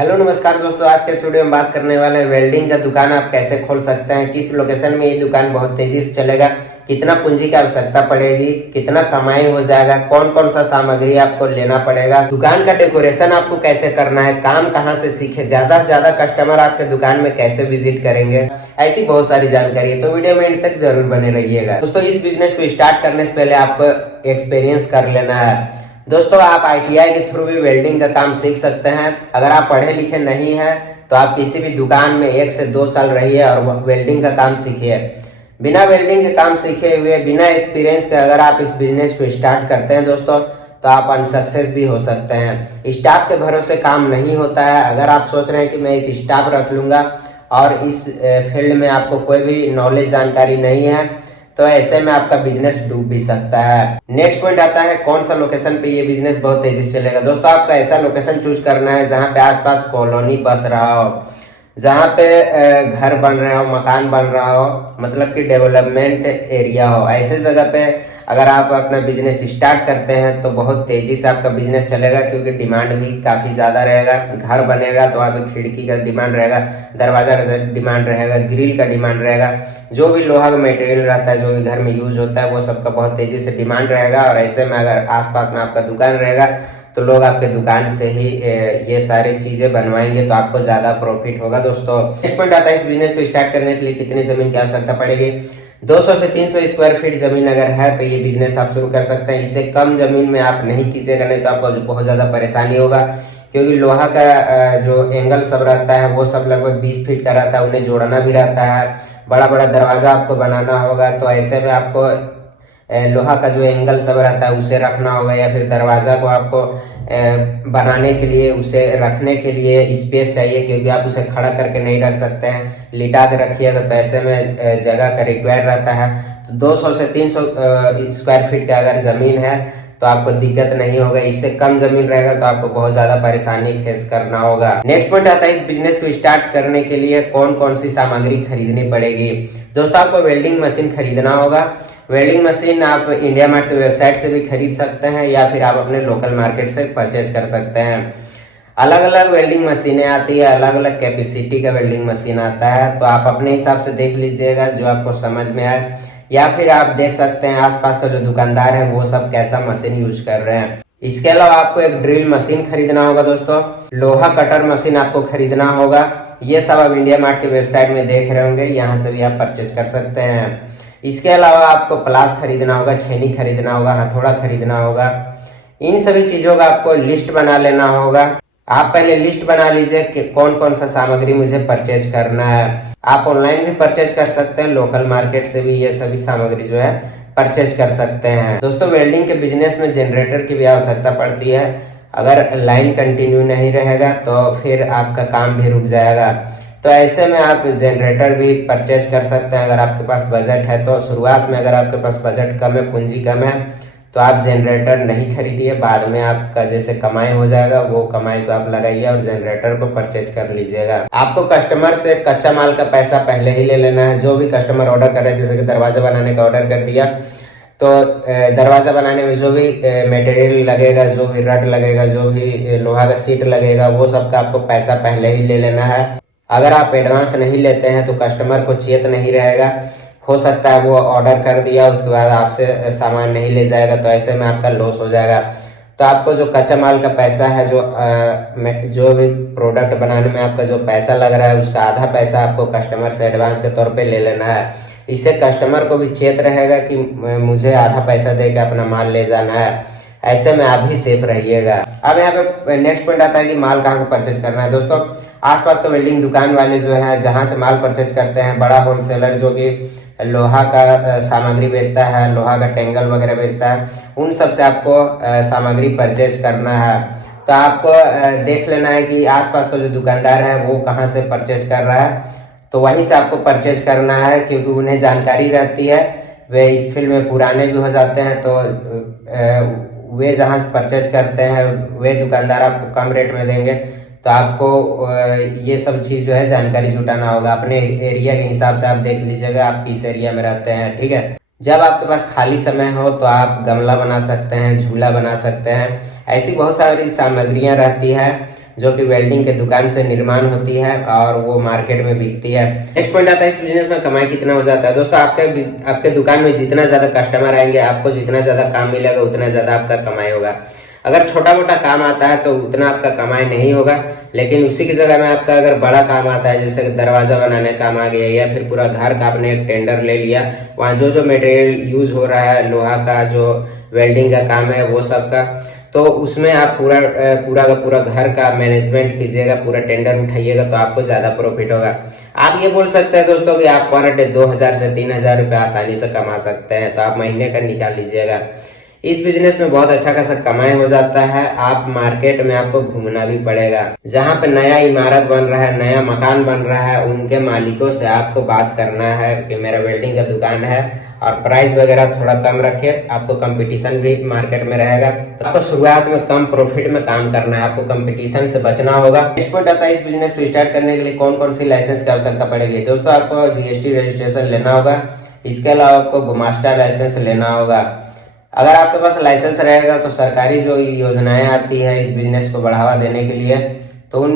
Hello नमस्कार दोस्तों, आज के इस वीडियो में बात करने वाले हैं वेल्डिंग का दुकान आप कैसे खोल सकते हैं, किस लोकेशन में ये दुकान बहुत तेजी से चलेगा, कितना पूंजी की आवश्यकता पड़ेगी, कितना कमाई हो जाएगा, कौन कौन सा सामग्री आपको लेना पड़ेगा, दुकान का डेकोरेशन आपको कैसे करना है, काम कहाँ से सीखे, ज्यादा से ज्यादा कस्टमर आपके दुकान में कैसे विजिट करेंगे, ऐसी बहुत सारी जानकारी है। तो वीडियो में एंड तक जरूर बने रहिएगा। दोस्तों, इस बिजनेस को स्टार्ट करने से पहले आपको एक्सपीरियंस कर लेना है। दोस्तों, आप आईटीआई के थ्रू भी वेल्डिंग का काम सीख सकते हैं। अगर आप पढ़े लिखे नहीं हैं तो आप किसी भी दुकान में 1 से 2 साल रहिए और वेल्डिंग का काम सीखिए। बिना वेल्डिंग के काम सीखे हुए, बिना एक्सपीरियंस के अगर आप इस बिजनेस को स्टार्ट करते हैं दोस्तों, तो आप अनसक्सेस भी हो सकते हैं। स्टाफ के भरोसे काम नहीं होता है। अगर आप सोच रहे हैं कि मैं एक स्टाफ रख लूंगा और इस फील्ड में आपको कोई भी नॉलेज जानकारी नहीं है, तो ऐसे में आपका बिजनेस डूब भी सकता है। नेक्स्ट पॉइंट आता है कौन सा लोकेशन पे ये बिजनेस बहुत तेजी से चलेगा। दोस्तों, आपका ऐसा लोकेशन चूज करना है जहाँ पे आसपास कॉलोनी बस रहा हो, जहाँ पे घर बन रहा हो, मकान बन रहा हो, मतलब कि डेवलपमेंट एरिया हो। ऐसे जगह पे अगर आप अपना बिजनेस स्टार्ट करते हैं तो बहुत तेजी से आपका बिजनेस चलेगा, क्योंकि डिमांड भी काफ़ी ज़्यादा रहेगा। घर बनेगा तो वहाँ पे खिड़की का डिमांड रहेगा, दरवाजा का डिमांड रहेगा, ग्रिल का डिमांड रहेगा, जो भी लोहा का मटेरियल रहता है जो कि घर में यूज होता है वो सबका बहुत तेजी से डिमांड रहेगा। और ऐसे में अगर आसपास में आपका दुकान रहेगा तो लोग आपके दुकान से ही ये सारी चीजें बनवाएंगे, तो आपको ज्यादा प्रॉफिट होगा। दोस्तों, नेक्स्ट पॉइंट आता है इस बिजनेस को स्टार्ट करने के लिए कितनी जमीन की आवश्यकता पड़ेगी। 200 से 300 स्क्वायर फीट जमीन अगर है तो ये बिजनेस आप शुरू कर सकते हैं। इससे कम जमीन में आप नहीं कीजिएगा, नहीं तो आपको बहुत ज्यादा परेशानी होगा, क्योंकि लोहा का जो एंगल सब रहता है वो सब लगभग 20 फीट का रहता है, उन्हें जोड़ना भी रहता है। बड़ा बड़ा दरवाजा आपको बनाना होगा, तो ऐसे में आपको लोहा का जो एंगल सब रहता है उसे रखना होगा, या फिर दरवाजा को आपको बनाने के लिए, उसे रखने के लिए स्पेस चाहिए, क्योंकि आप उसे खड़ा करके नहीं रख सकते हैं, लिटा के रखिएगा तो ऐसे में जगह का रिक्वायर रहता है। तो 200 से 300 स्क्वायर फीट का अगर जमीन है तो आपको दिक्कत नहीं होगा। इससे कम जमीन रहेगा तो आपको बहुत ज्यादा परेशानी फेस करना होगा। नेक्स्ट पॉइंट आता है इस बिजनेस को स्टार्ट करने के लिए कौन कौन सी सामग्री खरीदनी पड़ेगी। दोस्तों, आपको वेल्डिंग मशीन खरीदना होगा। वेल्डिंग मशीन आप इंडिया मार्ट के वेबसाइट से भी खरीद सकते हैं, या फिर आप अपने लोकल मार्केट से परचेज कर सकते हैं। अलग अलग वेल्डिंग मशीनें आती है, अलग अलग कैपेसिटी का वेल्डिंग मशीन आता है, तो आप अपने हिसाब से देख लीजिएगा जो आपको समझ में आए, या फिर आप देख सकते हैं आसपास का जो दुकानदार है वो सब कैसा मशीन यूज कर रहे हैं। इसके अलावा आपको एक ड्रिल मशीन खरीदना होगा। दोस्तों, लोहा कटर मशीन आपको खरीदना होगा। ये सब आप इंडिया मार्ट के वेबसाइट में देख रहे होंगे, यहाँ से भी आप परचेज कर सकते हैं। इसके अलावा आपको प्लास खरीदना होगा, छेनी खरीदना होगा, हथौड़ा खरीदना होगा। इन सभी चीजों का आपको लिस्ट बना लेना होगा। आप पहले लिस्ट बना लीजिए कि कौन कौन सा सामग्री मुझे परचेज करना है। आप ऑनलाइन भी परचेज कर सकते हैं, लोकल मार्केट से भी ये सभी सामग्री जो है परचेज कर सकते हैं। दोस्तों, वेल्डिंग के बिजनेस में जनरेटर की भी आवश्यकता पड़ती है। अगर लाइन कंटिन्यू नहीं रहेगा तो फिर आपका काम भी रुक जाएगा, तो ऐसे में आप जनरेटर भी परचेज कर सकते हैं अगर आपके पास बजट है तो। शुरुआत में अगर आपके पास बजट कम है, पूंजी कम है, तो आप जनरेटर नहीं खरीदिए। बाद में आपका जैसे कमाई हो जाएगा वो कमाई को आप लगाइए और जनरेटर को परचेज कर लीजिएगा। आपको कस्टमर से कच्चा माल का पैसा पहले ही ले लेना है। जो भी कस्टमर ऑर्डर करे, जैसे कि दरवाजा बनाने का ऑर्डर कर दिया, तो दरवाजा बनाने में जो भी मटेरियल लगेगा, जो भी रड लगेगा, जो भी लोहा का सीट लगेगा, वो सब का आपको पैसा पहले ही ले लेना है। अगर आप एडवांस नहीं लेते हैं तो कस्टमर को चेत नहीं रहेगा, हो सकता है वो ऑर्डर कर दिया उसके बाद आपसे सामान नहीं ले जाएगा, तो ऐसे में आपका लॉस हो जाएगा। तो आपको जो कच्चा माल का पैसा है, जो भी प्रोडक्ट बनाने में आपका जो पैसा लग रहा है, उसका आधा पैसा आपको कस्टमर से एडवांस के तौर पे ले लेना है। इससे कस्टमर को भी चेत रहेगा कि मुझे आधा पैसा दे के अपना माल ले जाना है। ऐसे में आप भी सेफ रहिएगा। अब यहाँ पे नेक्स्ट पॉइंट आता है कि माल कहाँ से परचेज करना है। दोस्तों, आसपास का वेल्डिंग दुकान वाले जो है जहाँ से माल परचेज करते हैं, बड़ा होलसेलर जो कि लोहा का सामग्री बेचता है, लोहा का टेंगल वगैरह बेचता है, उन सब से आपको सामग्री परचेज करना है। तो आपको देख लेना है कि आसपास का जो दुकानदार है वो कहाँ से परचेज कर रहा है, तो वहीं से आपको परचेज करना है, क्योंकि उन्हें जानकारी रहती है, वे इस फील्ड में पुराने भी हो जाते हैं। तो वे जहाँ से परचेज करते हैं वे दुकानदार आपको कम रेट में देंगे। तो आपको ये सब चीज़ जो है जानकारी जुटाना होगा। अपने एरिया के हिसाब से आप देख लीजिएगा आप किस एरिया में रहते हैं, ठीक है। जब आपके पास खाली समय हो तो आप गमला बना सकते हैं, झूला बना सकते हैं। ऐसी बहुत सारी सामग्रियां रहती है जो कि वेल्डिंग के दुकान से निर्माण होती है और वो मार्केट में बिकती है। नेक्स्ट पॉइंट आता है इस बिजनेस में कमाई कितना हो जाता है। दोस्तों आपके दुकान में जितना ज्यादा कस्टमर आएंगे, आपको जितना ज्यादा काम मिलेगा, उतना ज्यादा आपका कमाई होगा। अगर छोटा मोटा काम आता है तो उतना आपका कमाई नहीं होगा, लेकिन उसी की जगह में आपका अगर बड़ा काम आता है, जैसे दरवाजा बनाने काम आ गया या फिर पूरा घर का आपने एक टेंडर ले लिया, वहाँ जो जो मटेरियल यूज हो रहा है, लोहा का जो वेल्डिंग का काम है वो सब का, तो उसमें आप पूरा का पूरा घर का मैनेजमेंट कीजिएगा, पूरा टेंडर उठाइएगा तो आपको ज्यादा प्रॉफिट होगा। आप ये बोल सकते हैं दोस्तों कि आप पर डे 2000 से 3000 रुपये आसानी से कमा सकते हैं, तो आप महीने का निकाल लीजिएगा। इस बिजनेस में बहुत अच्छा खासा कमाई हो जाता है। आप मार्केट में आपको घूमना भी पड़ेगा, जहाँ पे नया इमारत बन रहा है, नया मकान बन रहा है, उनके मालिकों से आपको बात करना है कि मेरा वेल्डिंग का दुकान है और प्राइस वगैरह थोड़ा कम रखिए। आपको कंपटीशन भी मार्केट में रहेगा, तो आपको शुरुआत में कम प्रॉफिट में काम करना है, आपको कंपटीशन से बचना होगा। नेक्स्ट पॉइंट आता है इस बिजनेस को स्टार्ट करने के लिए कौन कौन सी लाइसेंस की आवश्यकता पड़ेगी। दोस्तों आपको GST रजिस्ट्रेशन लेना होगा, इसके अलावा आपको गुमास्ता लाइसेंस लेना होगा। अगर आपके पास लाइसेंस रहेगा तो सरकारी जो योजनाएं आती है इस बिजनेस को बढ़ावा देने के लिए, तो उन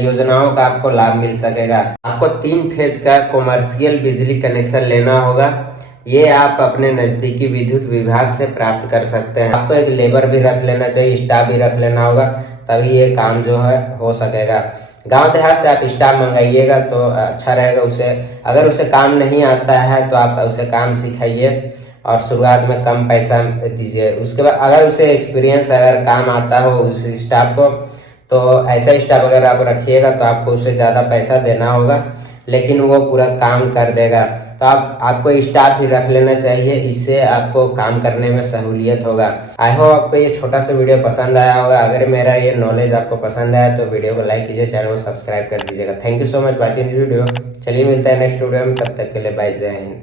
योजनाओं का आपको लाभ मिल सकेगा। आपको 3 फेज का कॉमर्शियल बिजली कनेक्शन लेना होगा। ये आप अपने नजदीकी विद्युत विभाग से प्राप्त कर सकते हैं। आपको एक लेबर भी रख लेना चाहिए, स्टाफ भी रख लेना होगा, तभी ये काम जो है हो सकेगा। गांव देहात से आप स्टाफ मंगाइएगा तो अच्छा रहेगा। अगर उसे काम नहीं आता है तो आप उसे काम सिखाइए और शुरुआत में कम पैसा दीजिए। उसके बाद अगर उसे एक्सपीरियंस अगर काम आता हो उस स्टाफ को, तो ऐसा स्टाफ अगर आप रखिएगा तो आपको उसे ज़्यादा पैसा देना होगा, लेकिन वो पूरा काम कर देगा। तो आपको स्टाफ भी रख लेना चाहिए, इससे आपको काम करने में सहूलियत होगा। आई होप आपको ये छोटा सा वीडियो पसंद आया होगा। अगर मेरा ये नॉलेज आपको पसंद आया तो वीडियो को लाइक कीजिए, चैनल को सब्सक्राइब कर दीजिएगा। Thank you so much watching this video. चलिए मिलता है नेक्स्ट वीडियो में, तब तक के लिए बाय, जय हिंद।